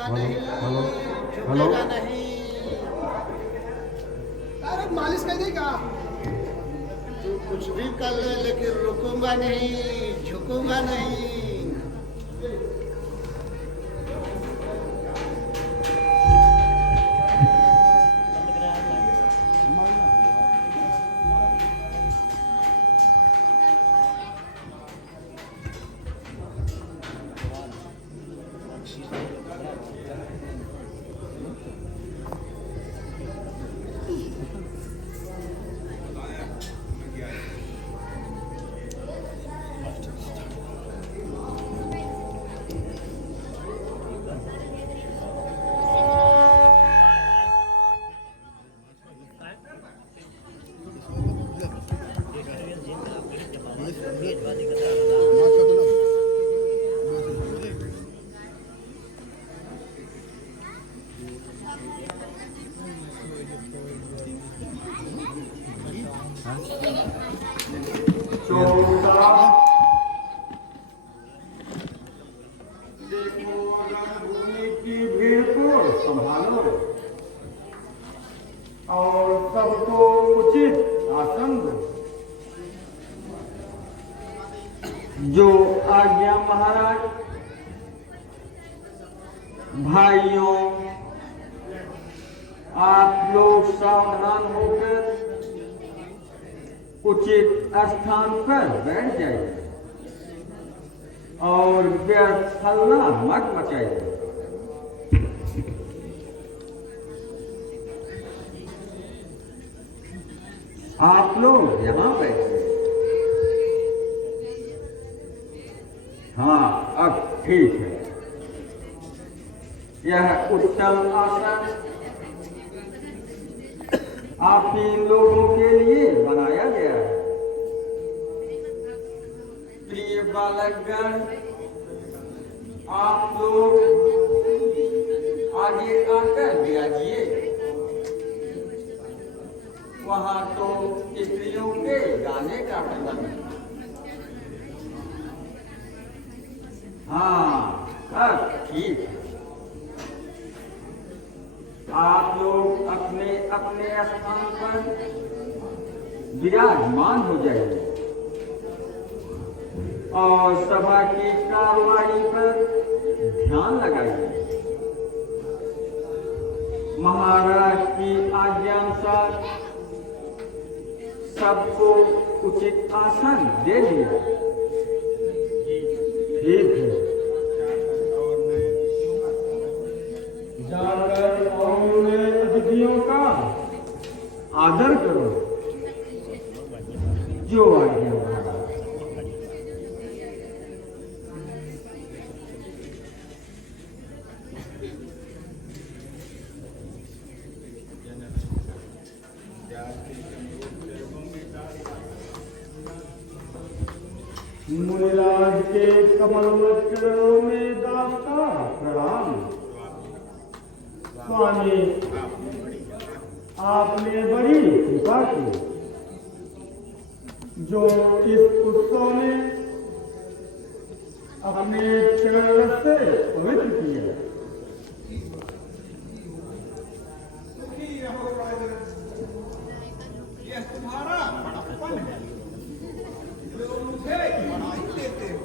झुकेगा हेलो नहीं, hello hello. झुकेगा नहीं। अरे मालिश कर देगा। तू कुछ भी कर ले लेकिन रुकूंगा नहीं, झुकूंगा नहीं। देखो रणभूमि की भीड़ को संभालो और सबको उचित आसन दो। जो आज्ञा महाराज। भाइयों, आप लोग सावधान होकर उचित स्थान पर बैठ जाइए और व्यर्थ हल्ला मत मचाइए। आप लोग यहाँ बैठिए। हाँ, अब ठीक है। यह उत्तम आसन आप ही लोगों के लिए बनाया गया है। प्रिय बालकगण, आप लोग आगे आकर विराजिए। वहां तो स्त्रियों के गाने का प्रबंध है। हाँ, अब ठीक है। आप लोग अपने अपने स्थान पर विराजमान हो जाइए और सभा की कार्रवाई पर ध्यान लगाइए। महाराज की आज्ञानुसार सबको उचित आसन दे दिया। ठीक है। जाकर और अतिथियों का आदर करो। जो आज्ञा महाराज। मुनिराज के कमलवत चरणों में दास्ता प्रणाम। स्वामी, आपने बड़ी कृपा की जो इस उत्सव में अपने चरण से पवित्र किया। यह तुम्हारा बड़प्पन है, जो मुझे बड़ा ही देते हो।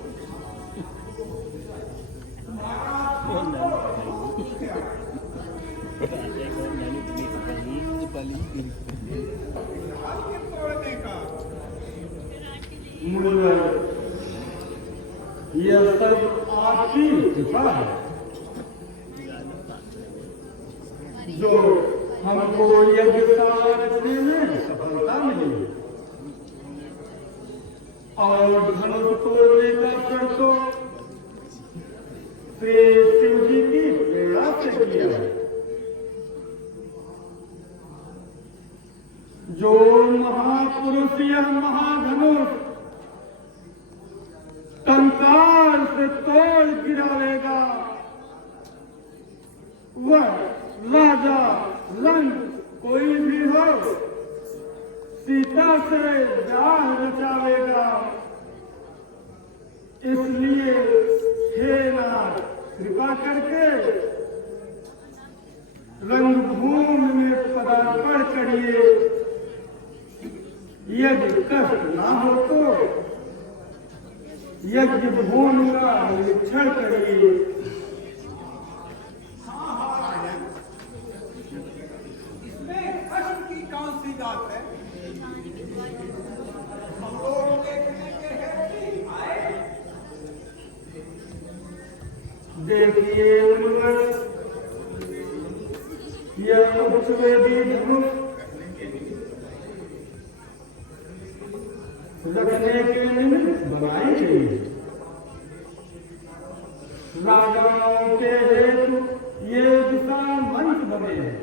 मुनिवर, यह सब आपकी कृपा है जो हमको यज्ञशाला रचने में सफलता मिली और धनुष तोड़ने का प्रण तो श्री शिव जी की प्रेरणा से किया है। जो महापुरुष या महाधनुष कंकार से तोड़ गिरावेगा, वह राजा रंग कोई भी हो सीता से ब्याह रचावेगा। इसलिए हे नाथ, कृपा करके रंगभूमि में पदार्पण करिए। यदि कष्ट ना हो तो यज्ञ भूमि का निरीक्षण करिए। इसमें कष्ट की कौन सी बात है? हम लोग देखने के हैं कि आए। देखिए मुनिवर, यह उच्चवेदी धनुष रखने के निमित्त बनाई गई। राजाओं के हेतु ये दिशा मंच बने हैं।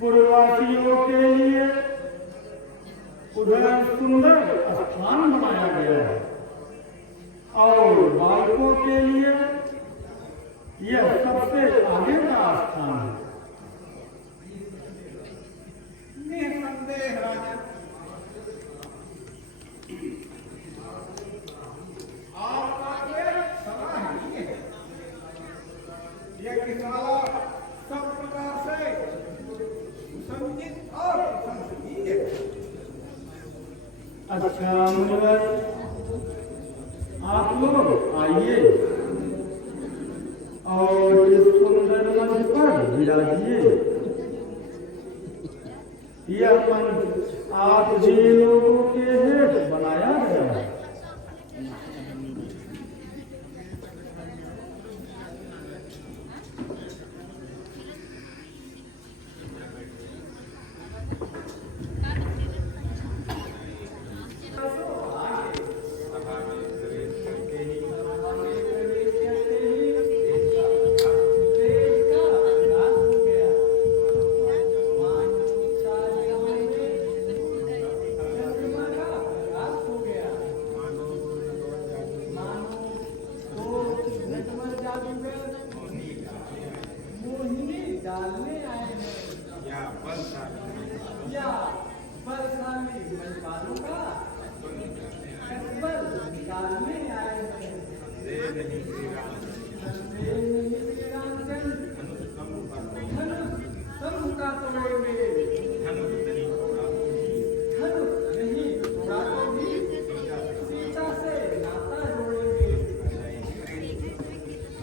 पूर्ववासियों के लिए उधर सुंदर स्थान बनाया गया है और बालकों के लिए यह सबसे आगे का स्थान है। निसंदेह राजन, आपका ये सराहनीय है। यज्ञशाला सब प्रकार से सुसज्जित और प्रशंसनीय है। अच्छा मुनिवर, आप लोग आइए और इस सुंदर मंच पर विराजिए। यह मंच आप जी लोगों के हेतु बनाया गया है।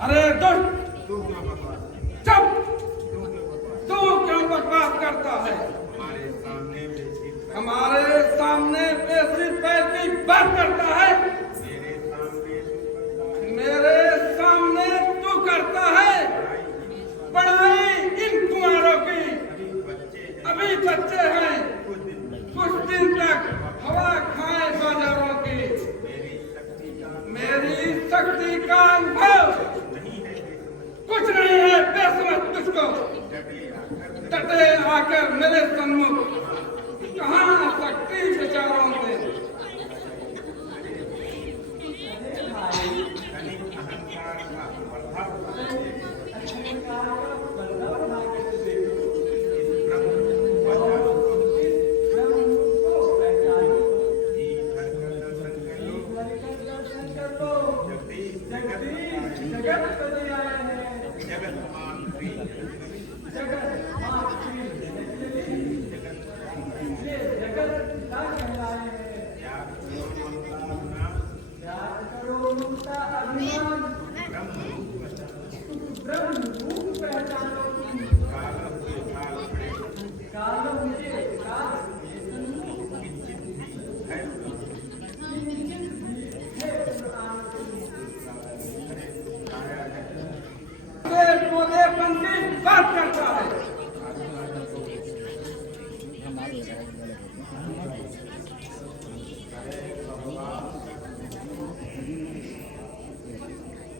अरे दुष्ट, चुप! तू क्यों बकवास करता है? हमारे सामने बेसिर पैर की बात करता है। मेरे सामने तू करता है पढ़ाई इन कुमारों की। अभी बच्चे हैं, कुछ दिन तक हवा खाए बाजारों की। मेरी शक्ति का अनुभव कुछ नहीं है बेसमझ तुझको। डटे आकर मेरे सन्मुख कहाँ शक्ति विचारों से। बात करता है।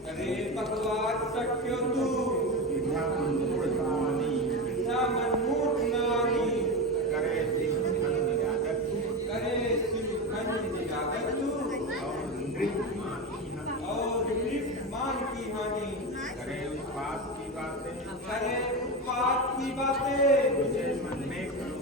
अरे भगवान सख्यो तू मनमूर्ख नानी करे शिव धन निरागत तू और मान की हानि करे उत्पात की बातें मुझे मन में करो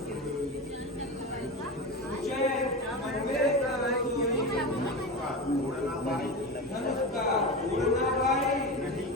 धनुष का उड़ना भाई नहीं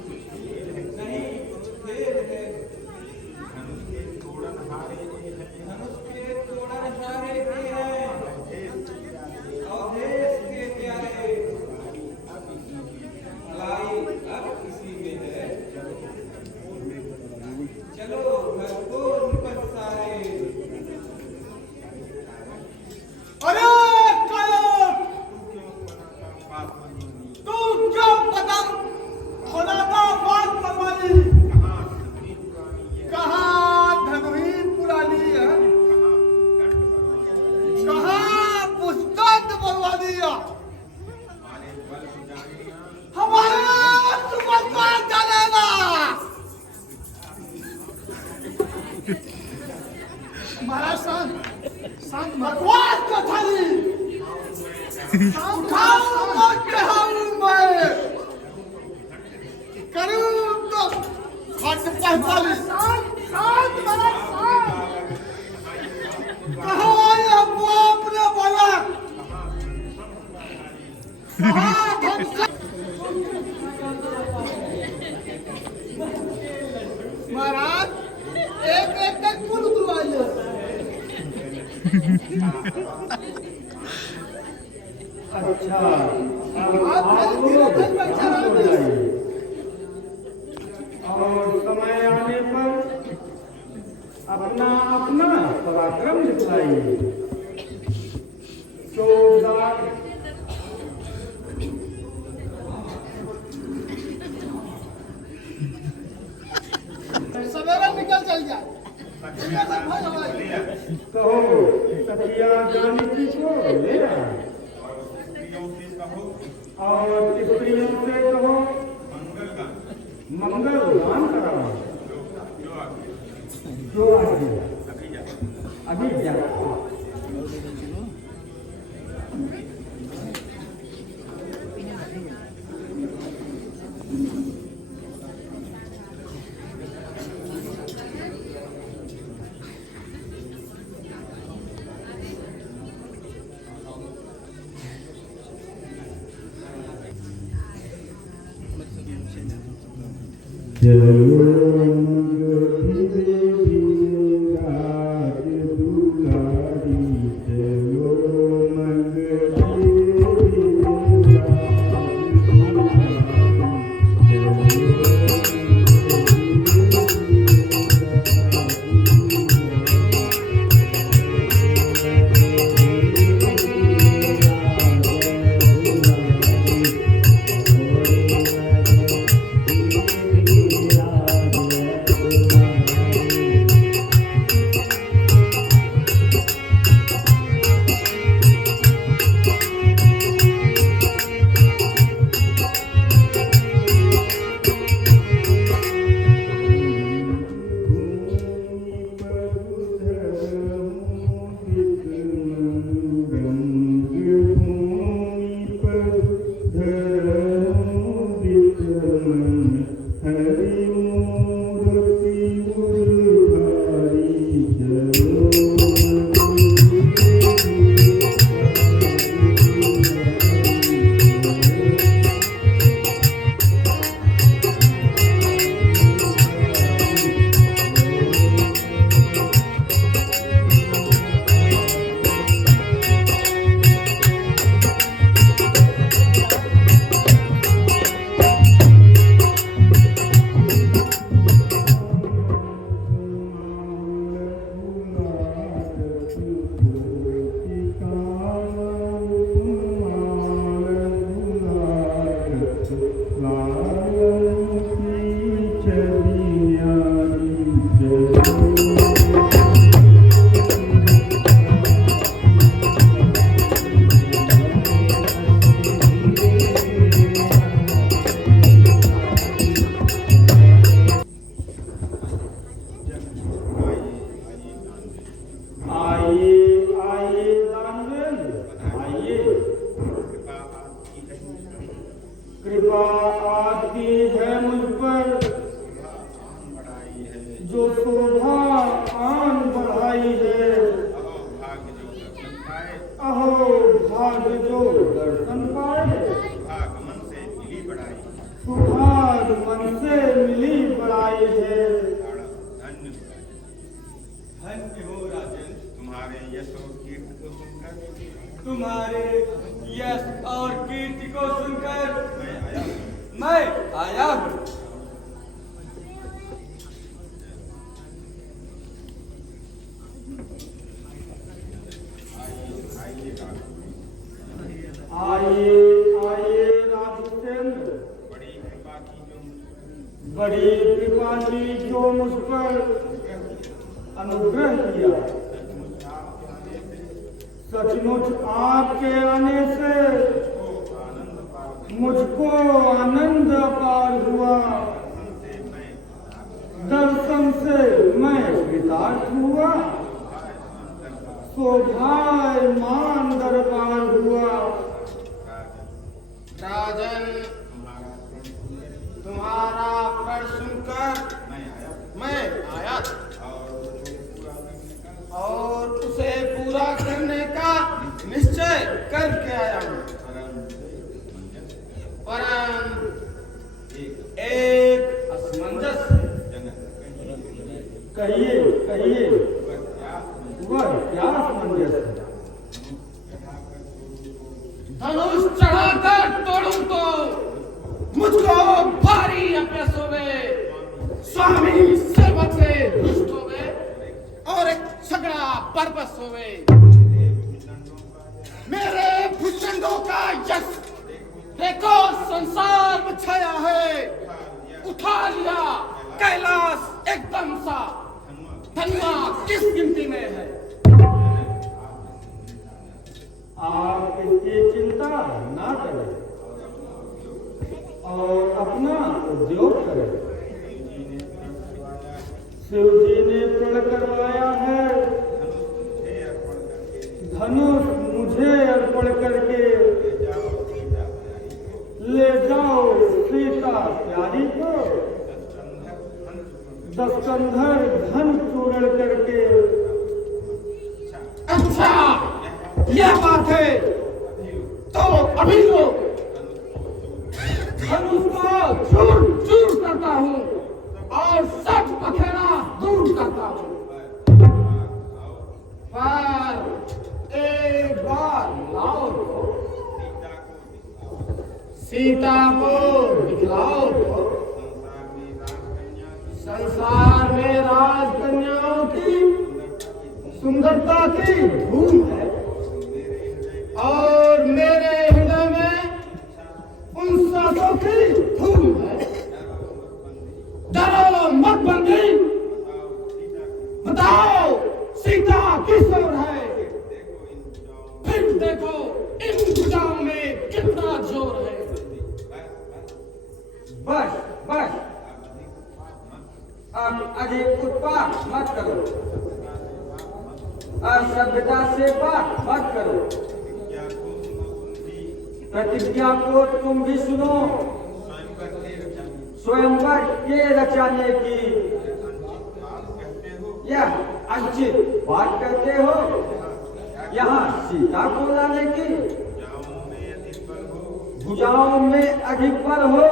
बकवास का थाली उठाऊं तो चढ़ाऊं मैं करूं तो हट पहचाली कहो ये बाप ने बोला महाराज एक एक तक पुल उतरवाइए अच्छा आप धीरे धीरे बैठा रहिए और समय आने पर अपना अपना पराक्रम दिखाइए। 14 सवेरे निकल चल जा कहो सखिया जानकी को ले आए और स्त्रियों से कहो मंगल गान कराओ। जो अभी जा कृपा आपकी है मुझ पर जो शोभा आन बढ़ाई है। अहो भाग्य जो दर्शन पाए सुभाग मन से मिली बड़ाई है। धन्य हो राजन तुम्हारे यश और कीर्ति को सुनकर तुम्हारे यश और कीर्ति को सुनकर मैं आया हूँ। आइए आइए राजचंद्र, बड़ी कृपा की जो मुझ पर अनुग्रह किया। सचमुच आपके आने से मुझको आनंद अपार हुआ। दर्शन से मैं कृतार्थ हुआ। शोभा शोभायमान दरबार हुआ। राजन, तुम्हारा प्रण सुनकर मैं आया और उसे पूरा करने का निश्चय करके आया हूँ। परंतु एक असमंजस है। कहिए कहिए, वह क्या असमंजस है? धनुष चढ़ाकर तोड़ूं तो मुझको भारी अपयश होवे, स्वामी सेवक से रुष्ट होवे और एक झगड़ा बरबस होवे। मेरे भुजंगों का यश देखो संसार में छाया है, उठा लिया कैलाश एकदम सा, धनुआ किस गिनती में है? आप इसकी चिंता ना करें और अपना उद्योग करें। शिव जी ने प्रण करवाया है, धनुष मुझे अर्पण करके ले जाओ सीता प्यारी को, 10 कंधर धन चूर्ण करके। अच्छा, यह बात है तो अभी लो, धनुष को चूर चूर करता हूँ और सब पखेड़ा दूर करता हूँ। पर एक बार लाओ तो, सीता को दिखलाओ तो। संसार में राजकन्याओं की सुंदरता की धूम है और मेरे हृदय में उन सासों की धूम है। डरो मत बंदी, बताओ सीता किस ओर है? फिर देखो इन भुजाओं में कितना जोर है। बस बस, अब अधिक उत्पात मत करो, असभ्यता से बात मत करो। प्रतिज्ञा को तुम भी सुनो, स्वयंवर के रचाने की यह अंचित बात करते हो, यहाँ सीता को लाने की। भुजाओं में अधिक बल हो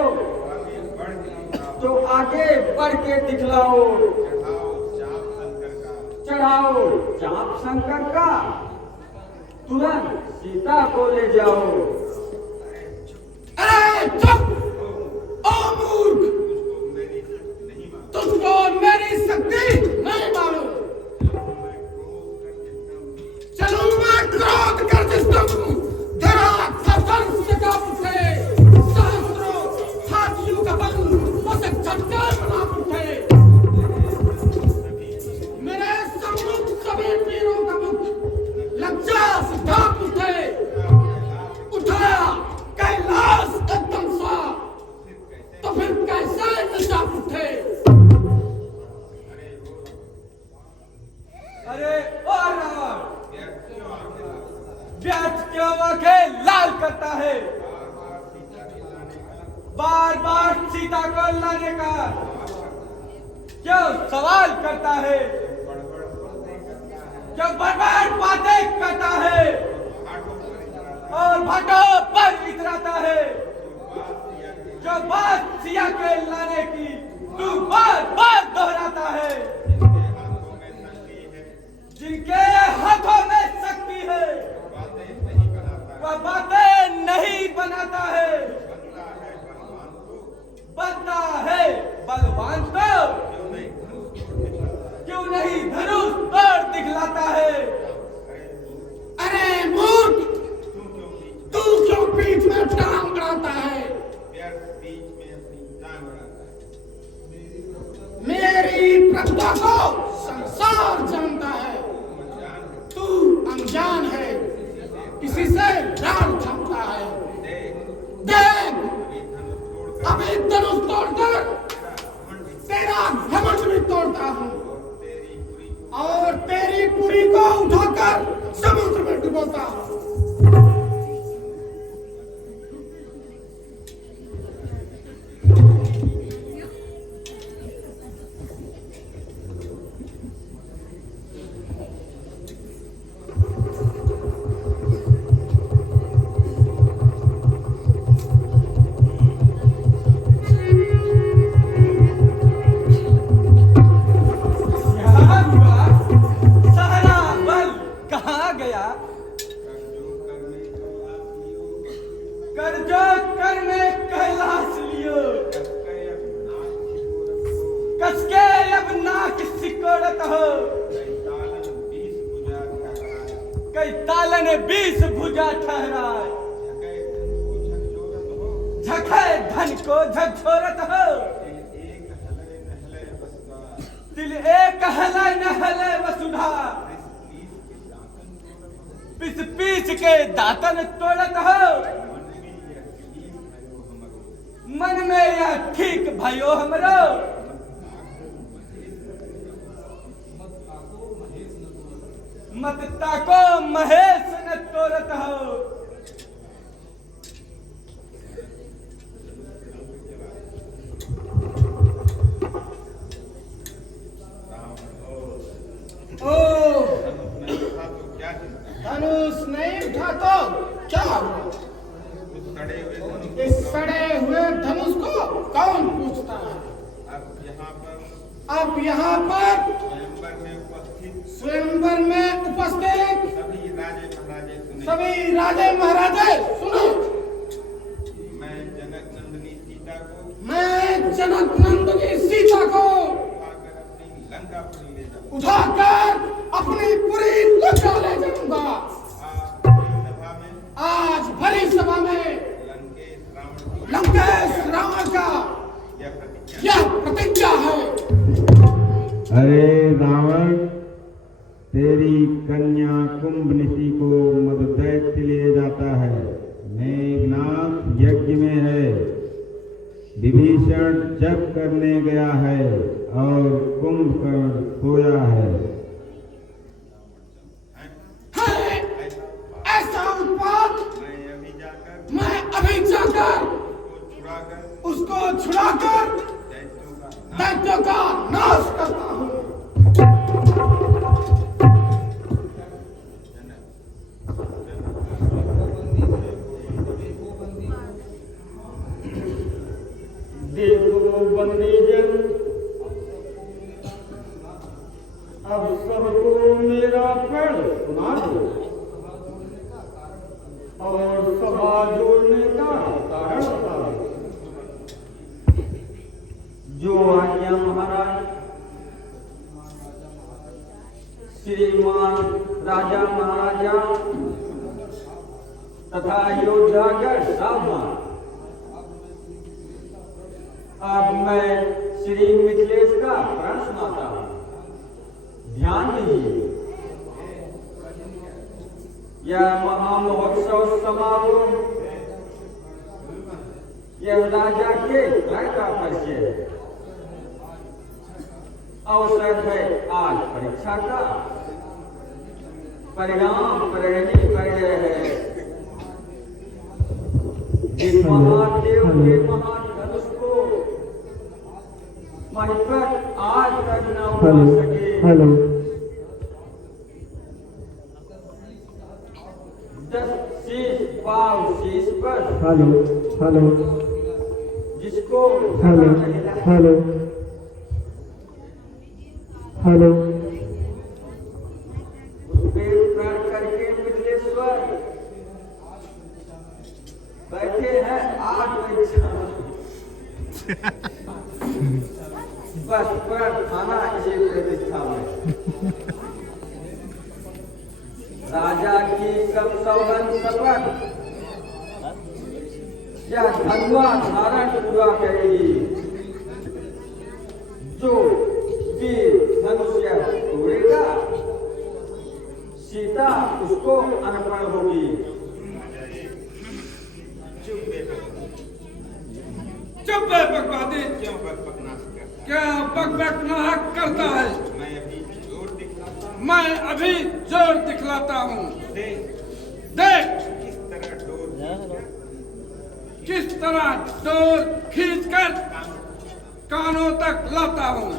तो आगे बढ़ के दिखलाओ, चढ़ाओ चाप शंकर का, तुरंत सीता को ले जाओ। अरे चुप, ओ मूर्ख, तुझको मेरी शक्ति नहीं मालूम। चलो मैं क्रोध कर जिसम जरा सफर से काबू से, सहस्त्रों हाथियों का बल उसे झटका बना उठे। मेरे सम्मुख सभी वीरों का मुख लज्जा से ढांप उठे। उठाया कैलाश एकदम सा, तो फिर कैसे नशा उठे? अरे ओ रावण, व्यर्थ क्यों आंखें लाल करता है? बार बार सीता को लाने का क्यों सवाल करता है? क्यों बड़बड़ बातें करता है और भाटों पर इतराता है? जो बात सिया के लाने की तू बार बार दोहराता है। जिनके हाथों में शक्ति है वह बातें नहीं बनाता है, बनता है बलवान तो क्यों नहीं धनुष तोड़ दिखलाता है? अरे मूर्ख, तू क्यों पीठ में टांग अड़ाता है? मेरी प्रतिभा को संसार जानता है, तू अनजान है, किसी से डर जानता है। देख, अभी धनुष तोड़कर तेरा घमंड भी तोड़ता हूँ और तेरी पुरी को उठाकर तोड़त हो। कई तालन 20 भुजा ठहराए, झके धन को झकझोरत हो। दिल एक हले नहले वसुधा, पीस पीस के दातन तोड़त हो। मन में यह ठीक भयो हमरो, मत ताको महेश न तोड़त हो। ओ धनुष नहीं उठा तो क्या हुआ? इस सड़े हुए धनुष को कौन पूछता है? अब यहाँ पर स्वयंवर में उपस्थित सभी राजे महाराजे सुनो। मैं जनक नंदिनी सीता को उठाकर अपनी पूरी लंका ले जाऊंगा। आज भरी सभा में लंकेश रावण का यह प्रतिज्ञा है। अरे रावण, तेरी कन्या कुंभनिधि को मददैत्य ले जाता है। मेघनाथ यज्ञ में है, विभीषण जप करने गया है और कुंभकर्ण सोया है। ऐसा उत्पात मैं अभी जाकर उसको छुड़ाकर दैत्यों का नाश करता हूँ। देखो बंदीजन, अब सबको मेरा प्रण सुना दो और सभा जोड़ने का कारण बताओ। जो आज्ञा महाराज। श्रीमान राजा महाराजा तथा योद्धागण सावधान। अब मैं श्री मिथिलेश का प्रण सुनाता हूं, ध्यान दीजिए। यह महामहोत्सव समारोह यह राजा के प्रण का परिचय है। अवसर है आज परीक्षा का, परिणाम परिणति परिणय है। जिस महादेव के महाधनुष को महिपत आज तक न उठा सके, दस शीश पाव शीश पर जिसको करके मिथिलेश्वर बैठे हैं आठ परीक्षा। बस पर खाना इसी प्रतिष्ठा में राजा की सब सौगंध शपथ यह धनुआ धारण पूरा करेगी। जो वीर धनुष्य तोड़ेगा सीता उसको अर्पण होगी। चुप है बकवादी, क्या बकबकनाहक करता है? मैं अभी जोर दिखलाता हूँ। देख किस तरह डोर खींचकर कानों तक लाता हूँ।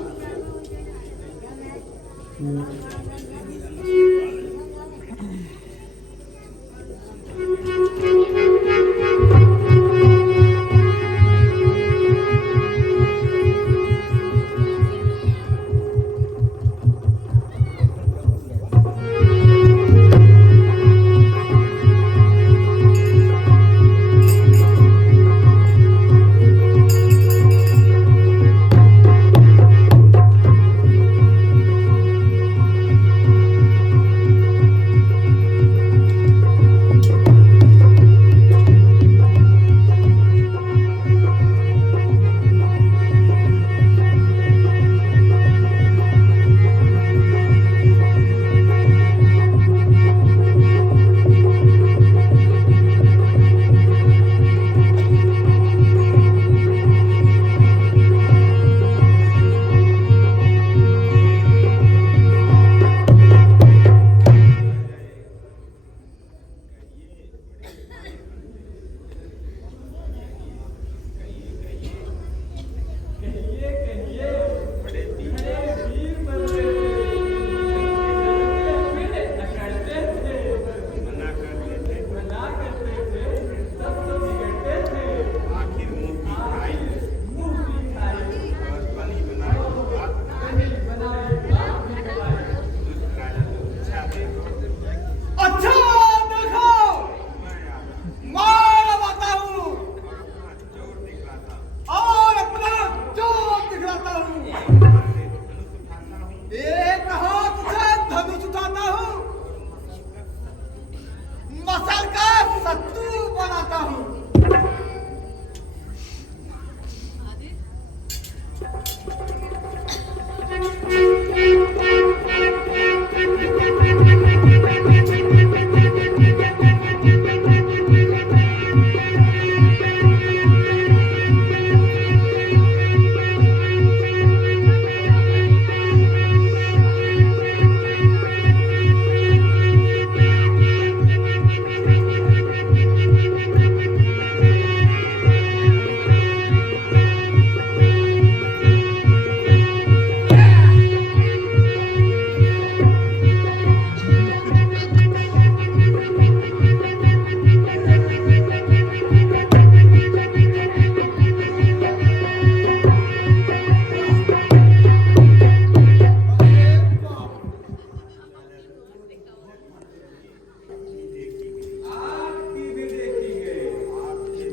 आपकी भी देखी गई, आपके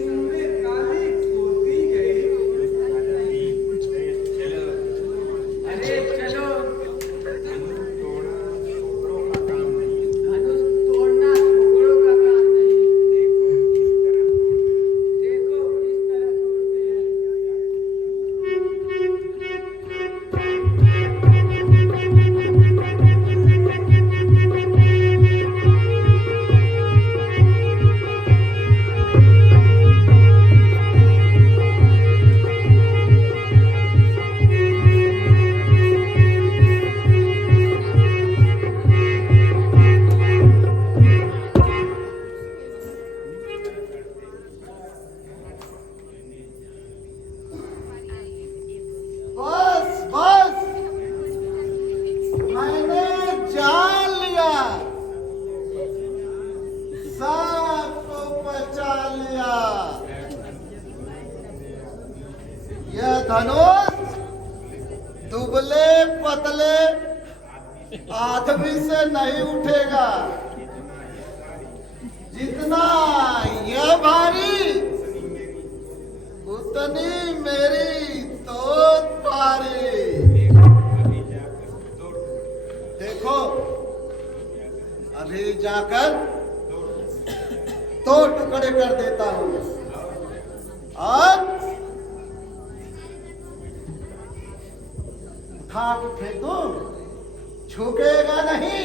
मुंह में काली होती गई। अरे चलो, धनुष तोड़ना छोकरों का काम नहीं। देखो इस तरह तोड़ते हैं। बस बस, मैंने जान लिया, सबको बचा लिया। यह धनुष दुबले पतले आदमी से नहीं उठेगा, जितना यह भारी उतनी मेरी तोत भारी। देखो अभी जाकर दो टुकड़े कर देता हूं और उठा के फेंको, झुकेगा नहीं।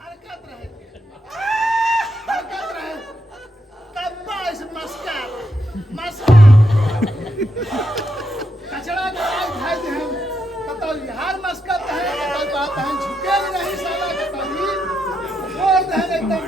हरकत रहे, हरकत रहे, कब्बा इस मस्का, मस्का। कचरा निकाल खाए थे हम, बताओ यार मस्का है, बताओ बात है, झुके भी नहीं साला बताइए, छोड़ दे एकदम।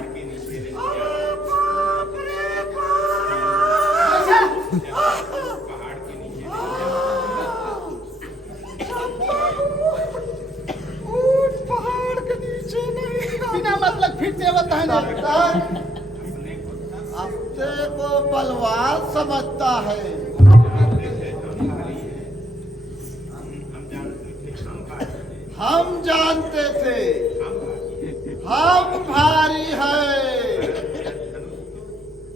पहाड़ के नीचे नहीं, बिना मतलब फिरते होता है ना। हफ्ते को बलवान समझता है। हम जानते थे हम भारी है,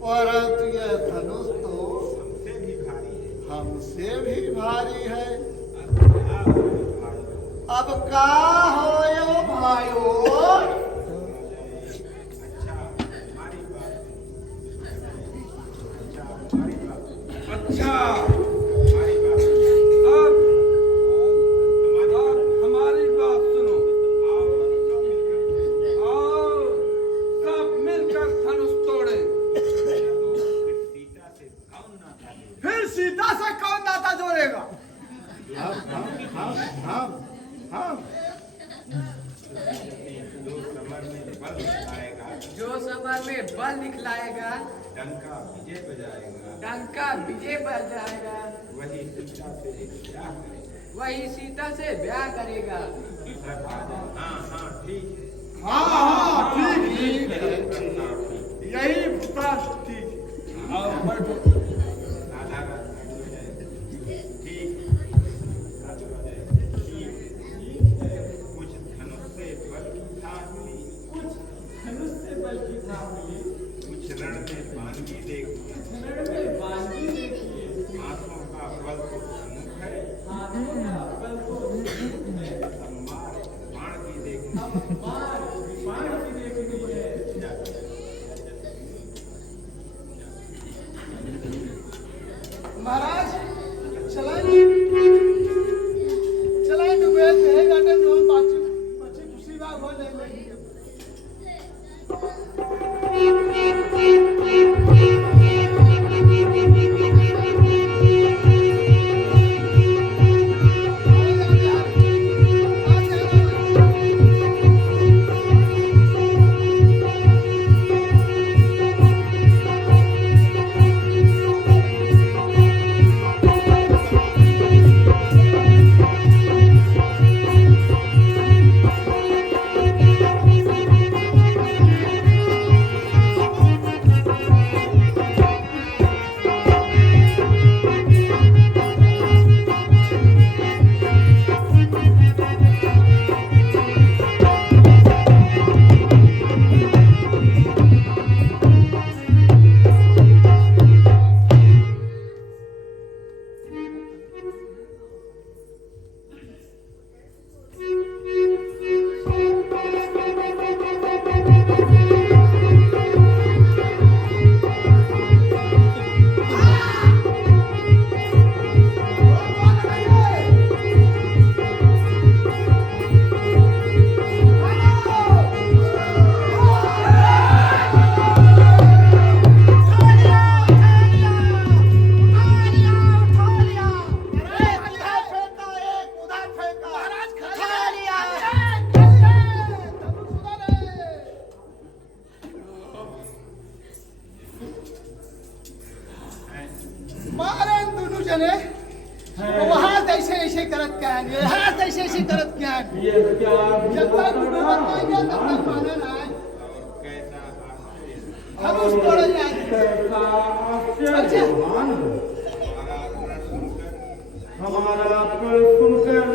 परंतु यह धनुष तो हमसे भी भारी है। अब का होयो भाइयो, अच्छा अब हमारी बात सुनो, आओ सब मिलकर धनुष तोड़े। फिर सीता से कौन नाता जोड़ेगा? हम जो समर में बल दिखलाएगा, डंका विजय बजाएगा, डंका विजय बजाएगा, वही सीता से ब्याह करेगा। हाँ ठीक है, यही बात ठीक। आओ बैठो। कुछ धनुष से ले लेंगे। मारे दोनों जने वहां ऐसे ऐसे करत क्या है हाथ ऐसे ऐसे करत क्या है ये क्या जब तक गुरु बताएंगे तब तक माने ना हम उस पर जाएंगे कैसा आश्चर्यवान हमारा प्रण सुनकर